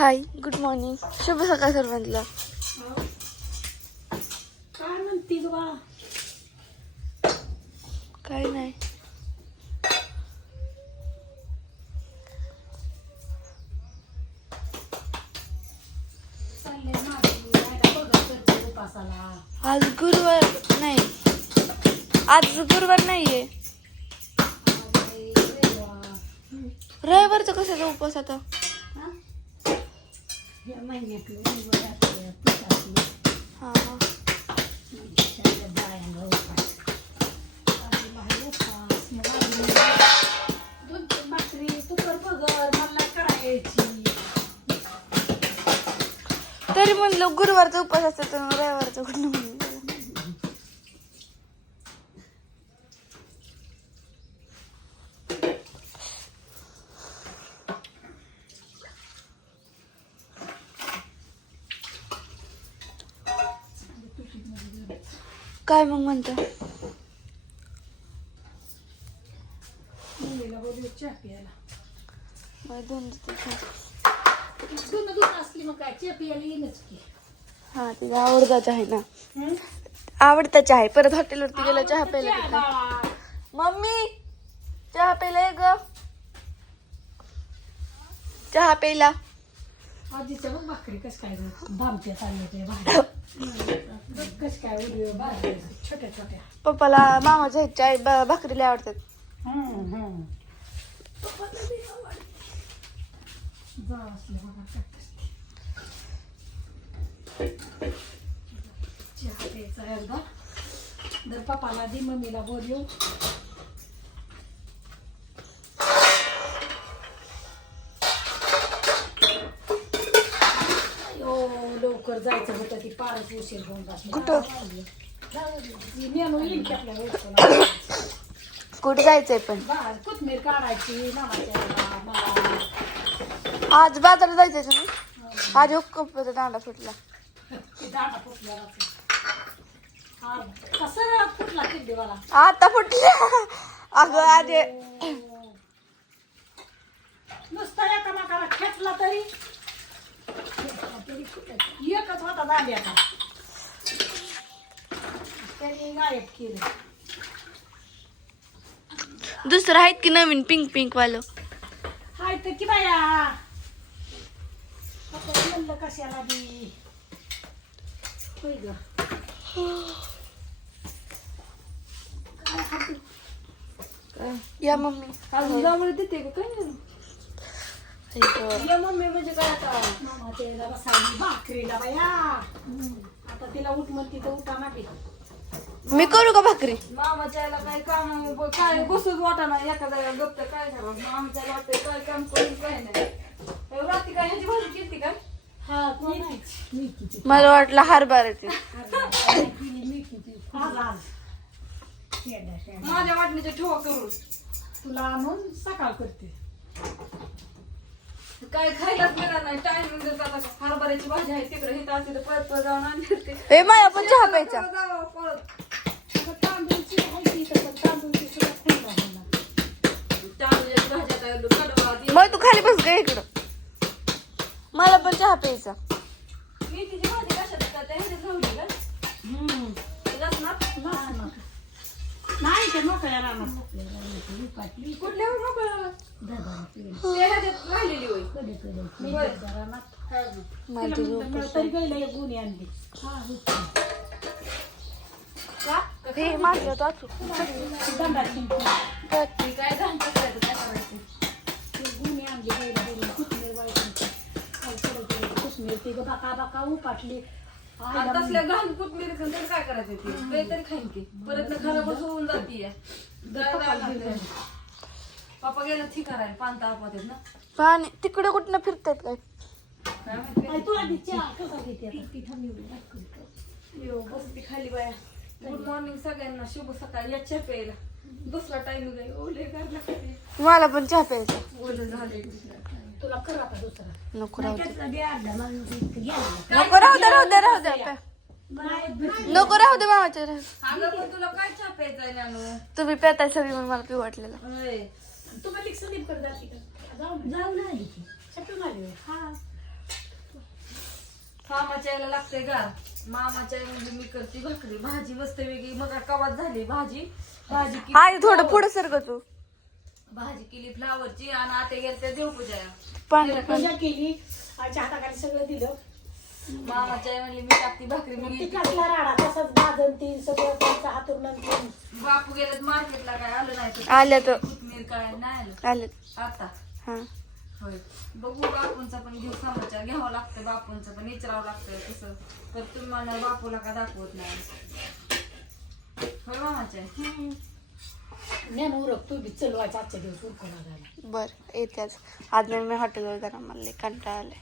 हाय, good morning, शुभ सकाळ सर्वांना. काय म्हणती ग बा? काय नाही. चाललंय माझं राहायला बघत करते उपासाला. आज गुरुवार नाही, आज गुरुवार नाहीये. अरे देवा. रविवारचा कशाचा उपवास आता? हा? या महिन्यातलं रविवार असते, पिठातलं. हा हा. त्याच्या बायांना उपास. आधी बाहेर उपास, मग आधी 2-3 भाकरी तू कर बघर, मला करायची. तरी म्हणलं गुरुवारचा उपवास असतो तर रविवारचा कुठं म्हणलं. काय मग म्हणतो? मुलीला बोलू चहा प्यायला. मला दोन दूध असली मग काय चहा प्यायला येईनच की. हा, तिला आवडताच आहे ना. हं? आवडताच आहे. परत हॉटेलवरती गेलं चहा प्यायला चहा तिथं. बाळा. मम्मी चहा प्यायला ये ग. चहा प्यायला. आजीच्या बघ भाकरी कस काय दामच्या चालल्या ते बाहेर. कस काय उडी बाहेर छोट्या छोट्या. पप्पाला मामाच्या ह्याच्या भाकरी लय आवडतात. जा असले बघा practice. चहा प्यायचा एकदा जर पप्पाला दे मम्मीला बोलू. लवकर जायचं होतं ती पारच उशीर होऊन कुठं? मेनू येईल की आपल्या वेळेला. कुठे जायचंय पण? बाहेर कोथमीर काढायची मामाच्या मला. आज बाजारात जायचंय तुम्ही? आज कपचा दांडा फुटला. दाटा फुटला कसं फुटला किड्डी मला. आता फुटला. अगं आज नुसता एकामेकाला खेचला तरी एकच होता दांड्याचा त्यांनी गायब केलं. दुसरं आहेत की नवीन पिंक पिंक वालं? हाय तर की बाया आता म्हणलं कशाला बी होय ग. या मम्मी. अजून जांभळं देते का काय नाही. या मम्मी म्हणजे काय आता? मामाच्या बसायला भाकरीला बाया. आता तिला उठ म्हणते तर उठा नाटे. मी करू का भाकरी? मामाच्या याला काही काम काय बसूच वाटा ना एका जागा गप्त काय करावं. आमच्या वाटते काय काम करून काय नाही. रात्री काय ह्याची भाजी केली का? हा मेथीची मला वाटलं हरभऱ्याची. मेथीची आज शेंडा शेंडा माझ्या वाटणीचे ठेवा करून तुला आणून सकाळ करते. काय खायलाच मिळणार नाही. टाइम देत आता हरभऱ्याची भाजी आहे तिकडे हिथं असते तर परत जाऊन आणते. ए माया पण चहा प्यायचा. जावं परत आता तांदूळची भाजी तर तांदूळची सुद्धा खूप राहणार. तांदळाची भाजी आता कडवा ती मग तू खाली बस ग इकडं. मला पण चहा प्यायचा. मेथीची भाजी कशात करते ह्याच्यात नव्हती का? लसणात नाही ते मोकळ्या राहणार विपाटली कुठल्या मोकळं दादा ते ह्याच्यात राहिलेली होय. कडे कडे होय. मला तुझं उपवास. तरी गेलं एक गुन्हे आणली. का? हे माझं वाचू. दंडा शिंपी ती काय झालं काय करायचं? गुन्हे आणली बैला बैला कोथमीर वाळायची खाली पडत कोथमीर ती बाका बाका उपाटली. आणि तसल्या घाण कोथमीर खाऊन तरी काय करायचं ते? काही तरी खाईन की परत ना खराबच होऊन जातीये. पप्पा गेला ठी करायला पान तापवतात ना. पाणी तिकडे कुठनं फिरतात काय? काय माहिती? तू आधी चहा कसा घेते यो बसती खाली बाया. गुड मॉर्निंग सगळ्यांना, शुभ सकाळ. या चहा प्यायला दुसरा टाइम जाईल. ओले कर लागते मला पण चहा प्यायचा. ओले झाले. तुला कर आता दुसरा नको राहू दे. नको नको राहू दे राहू दे राहू दे. नको राहू दे मामाच्या राहू. अगं पण तुला काय चहा प्यायचा आहे नानू? तुम्ही पेताय सगळी म्हणून मला पिऊ वाटलेलं. होय. तुम्हाला संदीप कर जाते का जाऊ जाऊ नाही छटून आली हा मामाच्या यायला लागते गार. मामाच्या आई म्हणजे मी करते भाकरी भाजी मस्त वेगळी मग कवात झाली भाजी केली आई थोडं पुढे सरक तू. भाजी केली फ्लावरची आणि आता गेल्या देवपूजा पाणी पूजा केली आईच्या हाताखाली सगळं दिलं. मामाच्या आई म्हणली मी टाकती भाकरी मी ती कसला राडा तसंच भाजन तीन सगळं त्यांचा हातून नंतर बापू गेलेत मार्केटला काय आलं नाही तर आल्या तर कोथमीर काय नाही आलं आले. आता हा होय बघू बापूंचा पण घेऊ समाचार घ्यावं लागतं बापूंचं पण विचारावं लागतं कसं तर तुम्हाला बापूला का दाखवत नाही होय मामाच्या ज्ञान उरक तू बी चलवायचं आजच्या दिवस उरकून लागायला. बर येतेच. आज मी हॉटेलवर जाणार मला लय कंटाळा आलाय.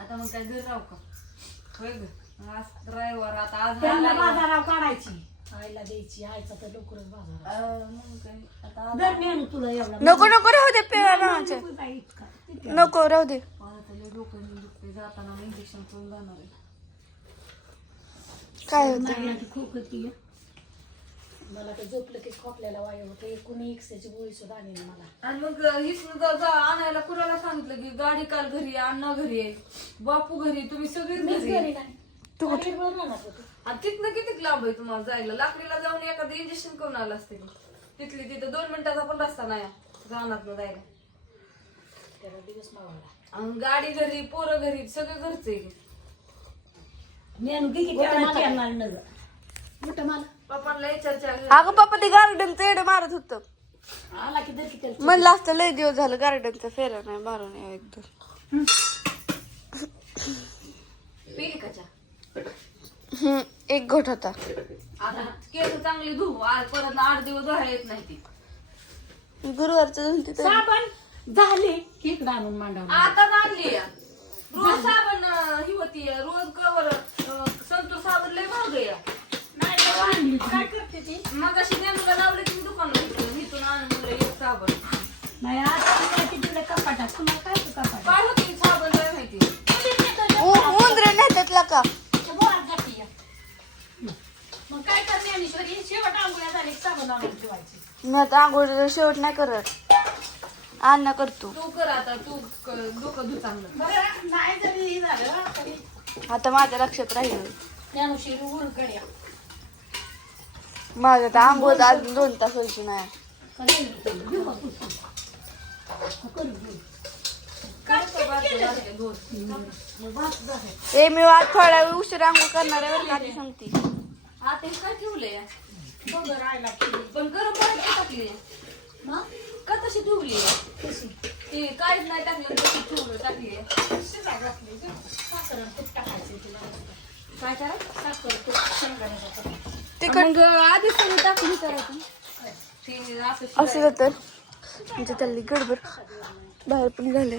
आता मग काय घर राहू का होय ग आज रविवार आता आज त्यांना रविवार. बाजाराव काढायची आईला द्यायची आईचा तर लवकरच बाजार मग काय आता आज दर नेणू तुला एवढा नको नको राहू दे पेवायला माझ्या. नको राहू दे. मला तर लय डोकं दुखते जाताना इंजेक्शन करून जाणार आहे. काय होतं खोकती मला तर झोपलं की खोकल्याला वायू होतं एकूण एक्सची गोळी सुद्धा आणि मला. आणि मग हीच आणायला कुणाला सांगितलं की गाडी काल घरी आहे अण्णा घरी आहे बापू घरी तुम्ही सगळेच मीच घरी घरी आहे. नाही तू बाहेर बरं राहणार होतं. आणि तिथनं किती लांब आहे तुम्हाला जायला लाकडीला जाऊन एखादं इंजेक्शन करून आलं असते तिथली तिथं 2 मिनिटाचा पण रस्ता नाही रानात जायला. त्याला दिवस मावाला आणि गाडी घरी पोरं घरी सगळं घरचे नेणू किती मोठं मला पप्पांना चर्चा अगं पप्पा ते गार्डनचं एड मारत होतं. आला की दर किती म्हणलं असतं लय दिवस झालं गार्डनचं फेरा नाही मारून या एकदम. पिली का चहा? एक घोट होता. आता केस चांगली धुवू आज परत 8 दिवस धुवायला येत नाही ती. गुरुवारचं धुवून तिथं साबण झाले की इकडं आणून मांडावं. आता आणली रोज साबण ही होती रोज कवर संतूर साबण लय महाग आहे. नाही तेव्हा आणली काय करते ती मग अशी नेमका लावले की दुकानात इथून आणून दिलं एक साबण नाही आता काय तिकडे कपाटात तुम्हाला काय तू कपाटात काय होती साबण काय माहिती उंदरे नेतात का. बोरात जाती मग काय कर ज्ञानेश्वरी शेवट आंघोळ्या झाली की साबण आणून ठेवायची. मी आता आंघोळ शेवट नाही करत अण्णा करतो. तू कर आता तू डोकं धु चांगलं. बरं नाही जरी हे झालं तरी आता माझ्या लक्षात राहील. ज्ञानेश्वरी उरकड्या माझं तर आंघोळ अजून 2 तास व्हायची नाही. मी आज थोड्या वेळ उशीर आंघोळ करणार आहे बरं का आधी सांगते. आता हे काय ठेवलंय बघ राहायला पण गरम पाणी टाकली मग का तशी ठेवली कशी ती काहीच नाही टाकलं तशी ठेवलं टाकली शिजाय घातली गं. साखर आणि तूप टाकायचं तुला काय करायचं साखर तूप शेंगदाण्याचं कूट. मग आधीच तुम्ही टाकली करायचं ती असं असं तर म्हणजे त्याला गडबड बाहेर पण झाले.